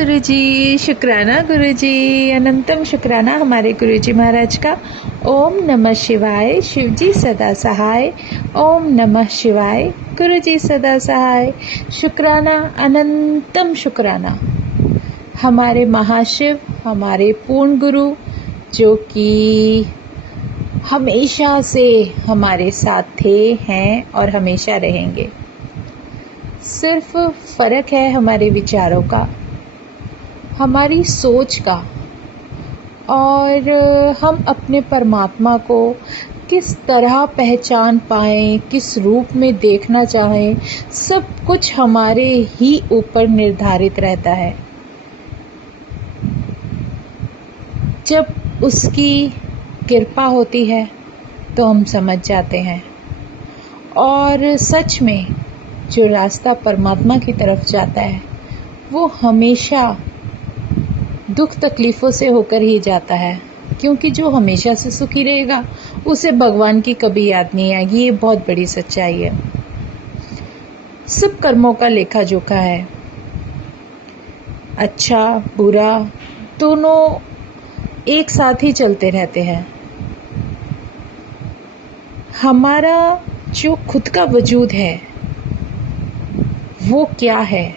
गुरुजी, शुक्राना गुरुजी, अनंतम शुक्राना हमारे गुरुजी महाराज का। ओम नमः शिवाय, शिवजी सदा सहाय। ओम नमः शिवाय, गुरुजी सदा सहाय। शुक्राना, अनंतम शुक्राना हमारे महाशिव, हमारे पूर्ण गुरु, जो कि हमेशा से हमारे साथ थे, हैं और हमेशा रहेंगे। सिर्फ फर्क है हमारे विचारों का, हमारी सोच का, और हम अपने परमात्मा को किस तरह पहचान पाएं, किस रूप में देखना चाहें, सब कुछ हमारे ही ऊपर निर्धारित रहता है। जब उसकी कृपा होती है तो हम समझ जाते हैं, और सच में जो रास्ता परमात्मा की तरफ जाता है वो हमेशा दुख तकलीफ़ों से होकर ही जाता है, क्योंकि जो हमेशा से सुखी रहेगा उसे भगवान की कभी याद नहीं आएगी। ये बहुत बड़ी सच्चाई है। सब कर्मों का लेखा जोखा है, अच्छा बुरा दोनों एक साथ ही चलते रहते हैं। हमारा जो खुद का वजूद है वो क्या है,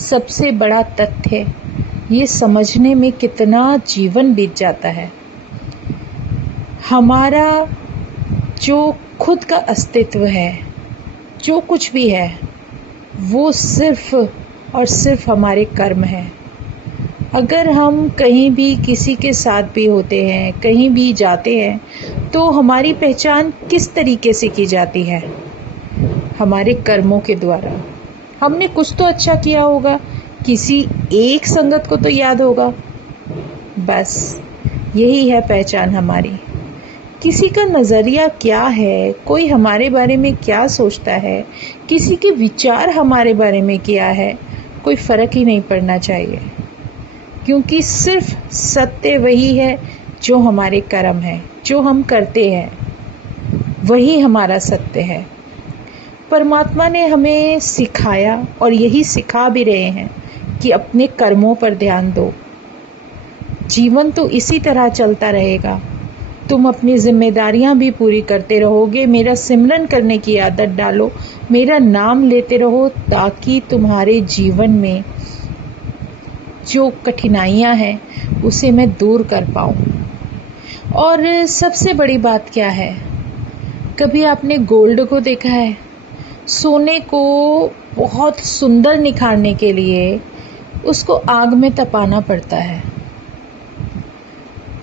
सबसे बड़ा तथ्य ये समझने में कितना जीवन बीत जाता है। हमारा जो खुद का अस्तित्व है, जो कुछ भी है, वो सिर्फ और सिर्फ हमारे कर्म है। अगर हम कहीं भी किसी के साथ भी होते हैं, कहीं भी जाते हैं, तो हमारी पहचान किस तरीके से की जाती है? हमारे कर्मों के द्वारा। हमने कुछ तो अच्छा किया होगा, किसी एक संगत को तो याद होगा, बस यही है पहचान हमारी। किसी का नज़रिया क्या है, कोई हमारे बारे में क्या सोचता है, किसी के विचार हमारे बारे में क्या है, कोई फ़र्क ही नहीं पड़ना चाहिए, क्योंकि सिर्फ सत्य वही है जो हमारे कर्म है, जो हम करते हैं वही हमारा सत्य है। परमात्मा ने हमें सिखाया और यही सिखा भी रहे हैं कि अपने कर्मों पर ध्यान दो। जीवन तो इसी तरह चलता रहेगा, तुम अपनी जिम्मेदारियां भी पूरी करते रहोगे। मेरा सिमरन करने की आदत डालो, मेरा नाम लेते रहो, ताकि तुम्हारे जीवन में जो कठिनाइयां हैं उसे मैं दूर कर पाऊँ। और सबसे बड़ी बात क्या है, कभी आपने गोल्ड को देखा है? सोने को बहुत सुंदर निखारने के लिए उसको आग में तपाना पड़ता है।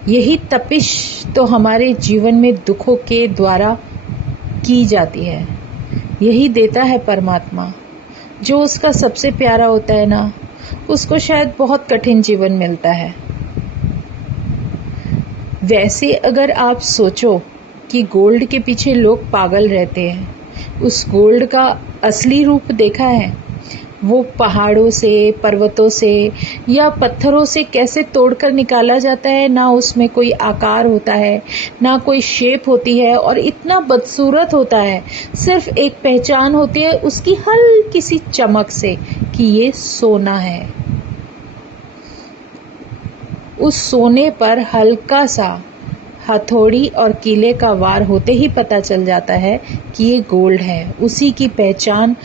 यही तपिश तो हमारे जीवन में दुखों के द्वारा की जाती है। यही देता है परमात्मा। जो उसका सबसे प्यारा होता है ना, उसको शायद बहुत कठिन जीवन मिलता है। वैसे अगर आप सोचो कि गोल्ड के पीछे लोग पागल रहते हैं, उस गोल्ड का असली रूप देखा है? वो पहाड़ों से, पर्वतों से या पत्थरों से कैसे तोड़कर निकाला जाता है। ना उसमें कोई आकार होता है, ना कोई शेप होती है, और इतना बदसूरत होता है। सिर्फ एक पहचान होती है उसकी हल्की सी चमक से कि ये सोना है। उस सोने पर हल्का सा हथौड़ी और कीले का वार होते ही पता चल जाता है कि ये गोल्ड है। उसी की पहचान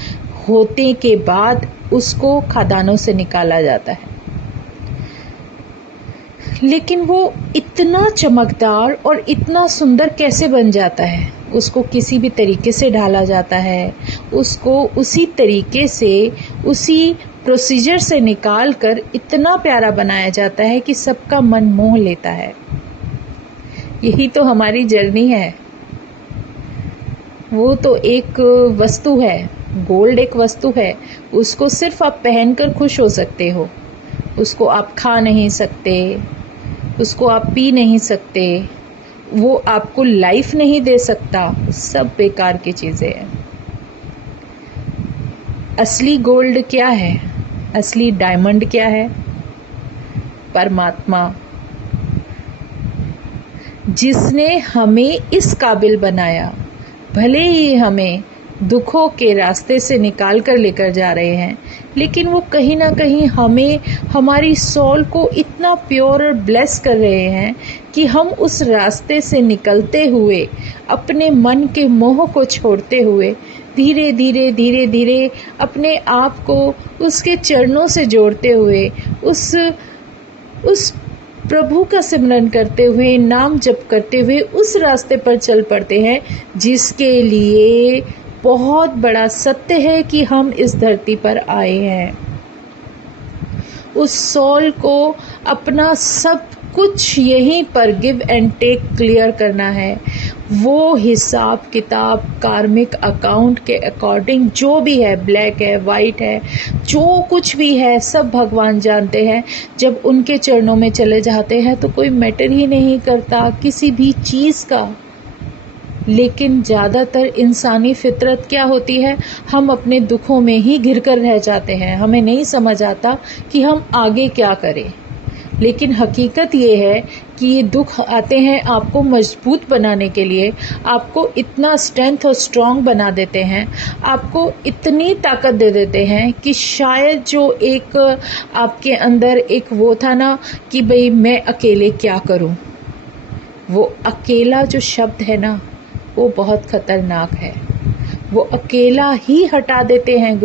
होने के बाद उसको खदानों से निकाला जाता है। लेकिन वो इतना चमकदार और इतना सुंदर कैसे बन जाता है? उसको किसी भी तरीके से ढाला जाता है, उसको उसी तरीके से, उसी प्रोसीजर से निकाल कर इतना प्यारा बनाया जाता है कि सबका मन मोह लेता है। यही तो हमारी जर्नी है। वो तो एक वस्तु है, गोल्ड एक वस्तु है, उसको सिर्फ आप पहनकर खुश हो सकते हो। उसको आप खा नहीं सकते, उसको आप पी नहीं सकते, वो आपको लाइफ नहीं दे सकता। सब बेकार की चीज़ें हैं। असली गोल्ड क्या है? असली डायमंड क्या है? परमात्मा, जिसने हमें इस काबिल बनाया। भले ही हमें दुखों के रास्ते से निकाल कर लेकर जा रहे हैं, लेकिन वो कहीं ना कहीं हमें, हमारी सोल को इतना प्योर और ब्लेस कर रहे हैं कि हम उस रास्ते से निकलते हुए, अपने मन के मोह को छोड़ते हुए, धीरे धीरे धीरे धीरे अपने आप को उसके चरणों से जोड़ते हुए, उस प्रभु का सिमरन करते हुए, नाम जप करते हुए उस रास्ते पर चल पड़ते हैं जिसके लिए बहुत बड़ा सत्य है कि हम इस धरती पर आए हैं। उस सोल को अपना सब कुछ यहीं पर गिव एंड टेक क्लियर करना है। वो हिसाब किताब कार्मिक अकाउंट के अकॉर्डिंग जो भी है, ब्लैक है, वाइट है, जो कुछ भी है, सब भगवान जानते हैं। जब उनके चरणों में चले जाते हैं तो कोई मैटर ही नहीं करता किसी भी चीज़ का। लेकिन ज़्यादातर इंसानी फितरत क्या होती है, हम अपने दुखों में ही घिर कर रह जाते हैं। हमें नहीं समझ आता कि हम आगे क्या करें। लेकिन हकीकत ये है कि ये दुख आते हैं आपको मजबूत बनाने के लिए, आपको इतना स्ट्रेंथ और स्ट्रॉन्ग बना देते हैं, आपको इतनी ताकत दे देते हैं कि शायद जो एक आपके अंदर एक वो था ना कि भाई मैं अकेले क्या करूं, वो अकेला जो शब्द है ना वो बहुत खतरनाक है। वो अकेला ही हटा देते हैं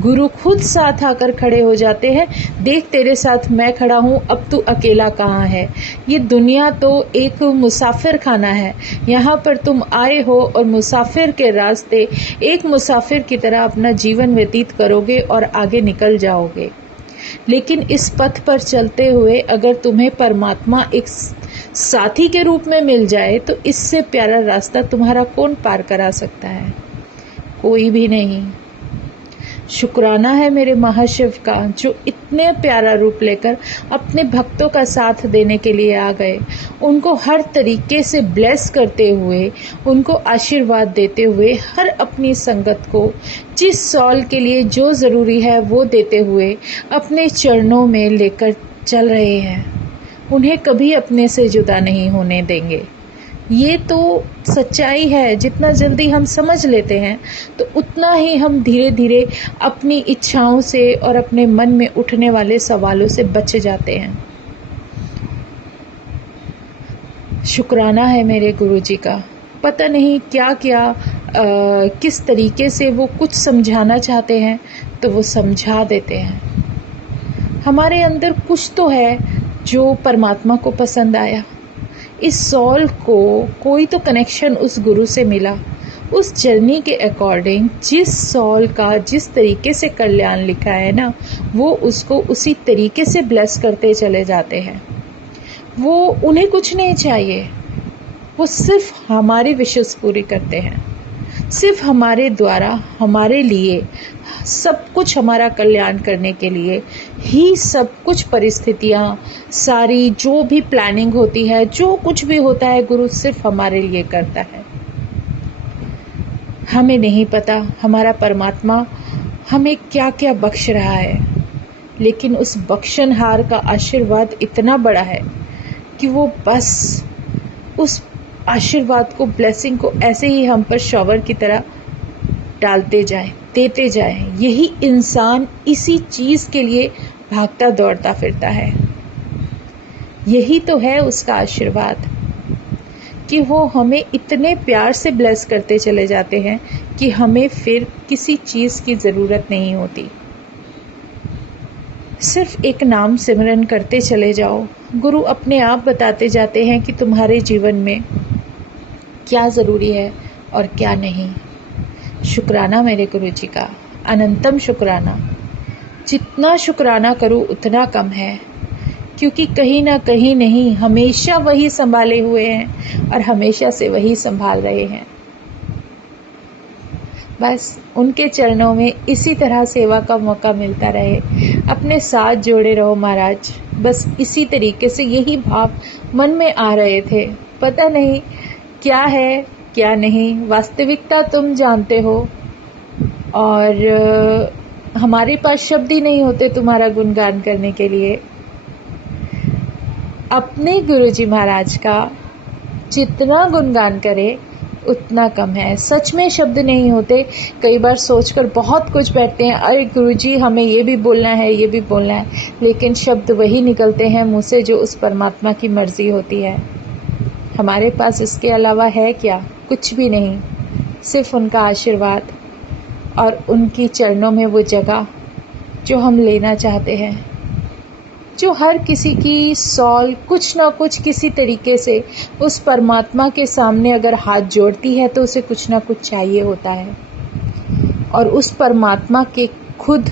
गुरु खुद साथ आकर खड़े हो जाते हैं। देख तेरे साथ मैं खड़ा हूँ, अब तू अकेला कहाँ है। ये दुनिया तो एक मुसाफिर खाना है। यहाँ पर तुम आए हो और मुसाफिर के रास्ते एक मुसाफिर की तरह अपना जीवन व्यतीत करोगे और आगे निकल जाओगे। लेकिन इस पथ पर चलते हुए अगर तुम्हें परमात्मा एक साथी के रूप में मिल जाए तो इससे प्यारा रास्ता तुम्हारा कौन पार करा सकता है? कोई भी नहीं। शुक्राना है मेरे महाशिव का जो इतने प्यारा रूप लेकर अपने भक्तों का साथ देने के लिए आ गए, उनको हर तरीके से ब्लेस करते हुए, उनको आशीर्वाद देते हुए, हर अपनी संगत को जिस सॉल के लिए जो ज़रूरी है वो देते हुए अपने चरणों में लेकर चल रहे हैं। उन्हें कभी अपने से जुदा नहीं होने देंगे। ये तो सच्चाई है। जितना जल्दी हम समझ लेते हैं तो उतना ही हम धीरे धीरे अपनी इच्छाओं से और अपने मन में उठने वाले सवालों से बच जाते हैं। शुक्राना है मेरे गुरुजी का। पता नहीं क्या क्या किस तरीके से वो कुछ समझाना चाहते हैं तो वो समझा देते हैं। हमारे अंदर कुछ तो है जो परमात्मा को पसंद आया। इस सॉल को कोई तो कनेक्शन उस गुरु से मिला। उस जर्नी के अकॉर्डिंग जिस सॉल का जिस तरीके से कल्याण लिखा है ना, वो उसको उसी तरीके से ब्लेस करते चले जाते हैं। वो उन्हें कुछ नहीं चाहिए, वो सिर्फ हमारी विशेष पूरी करते हैं। सिर्फ हमारे द्वारा, हमारे लिए सब कुछ, हमारा कल्याण करने के लिए ही सब कुछ परिस्थितियाँ, सारी जो भी प्लानिंग होती है, जो कुछ भी होता है, गुरु सिर्फ हमारे लिए करता है। हमें नहीं पता हमारा परमात्मा हमें क्या क्या बख्श रहा है, लेकिन उस बख्शनहार का आशीर्वाद इतना बड़ा है कि वो बस उस आशीर्वाद को, ब्लेसिंग को ऐसे ही हम पर शॉवर की तरह डालते जाए, देते जाए। यही इंसान इसी चीज़ के लिए भागता दौड़ता फिरता है। यही तो है उसका आशीर्वाद कि वो हमें इतने प्यार से ब्लेस करते चले जाते हैं कि हमें फिर किसी चीज़ की ज़रूरत नहीं होती। सिर्फ एक नाम सिमरन करते चले जाओ। गुरु अपने आप बताते जाते हैं कि तुम्हारे जीवन में क्या ज़रूरी है और क्या नहीं। शुक्राना मेरे गुरु जी का, अनंतम शुक्राना। जितना शुक्राना करूँ उतना कम है, क्योंकि कहीं ना कहीं नहीं, हमेशा वही संभाले हुए हैं और हमेशा से वही संभाल रहे हैं। बस उनके चरणों में इसी तरह सेवा का मौका मिलता रहे। अपने साथ जोड़े रहो महाराज। बस इसी तरीके से यही भाव मन में आ रहे थे। पता नहीं क्या है क्या नहीं, वास्तविकता तुम जानते हो, और हमारे पास शब्द ही नहीं होते तुम्हारा गुणगान करने के लिए। अपने गुरुजी महाराज का जितना गुणगान करे उतना कम है। सच में शब्द नहीं होते। कई बार सोचकर बहुत कुछ बैठते हैं, अरे गुरुजी हमें ये भी बोलना है, ये भी बोलना है, लेकिन शब्द वही निकलते हैं मुँह से जो उस परमात्मा की मर्ज़ी होती है। हमारे पास इसके अलावा है क्या? कुछ भी नहीं, सिर्फ उनका आशीर्वाद और उनकी चरणों में वो जगह जो हम लेना चाहते हैं, जो हर किसी की सॉल कुछ ना कुछ किसी तरीके से उस परमात्मा के सामने अगर हाथ जोड़ती है तो उसे कुछ ना कुछ चाहिए होता है। और उस परमात्मा के खुद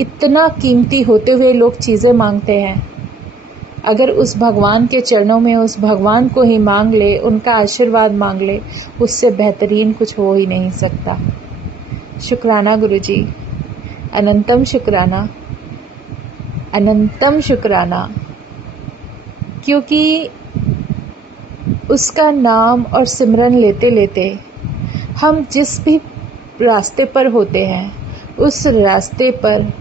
इतना कीमती होते हुए लोग चीज़ें मांगते हैं। अगर उस भगवान के चरणों में उस भगवान को ही मांग ले, उनका आशीर्वाद मांग ले, उससे बेहतरीन कुछ हो ही नहीं सकता। शुक्राना गुरुजी, अनंतम शुक्राना, अनंतम शुक्राना, क्योंकि उसका नाम और सिमरन लेते लेते हम जिस भी रास्ते पर होते हैं, उस रास्ते पर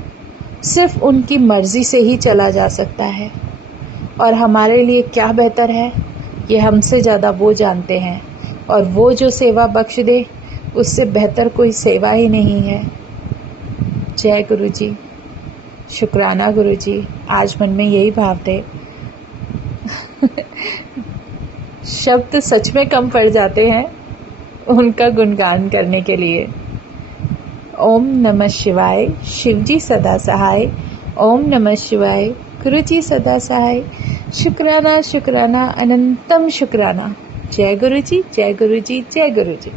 सिर्फ उनकी मर्ज़ी से ही चला जा सकता है। और हमारे लिए क्या बेहतर है, ये हमसे ज़्यादा वो जानते हैं। और वो जो सेवा बख्श दे, उससे बेहतर कोई सेवा ही नहीं है। जय गुरुजी, शुक्राना गुरुजी। आज मन में यही भाव थे। शब्द सच में कम पड़ जाते हैं उनका गुणगान करने के लिए। ओम नमः शिवाय, शिवजी सदा सहाय। ओम नमः शिवाय, गुरुजी सदा सहाय। शुक्राना शुक्राना, अनंतम शुक्राना। जय गुरुजी, जय गुरुजी, जय गुरुजी।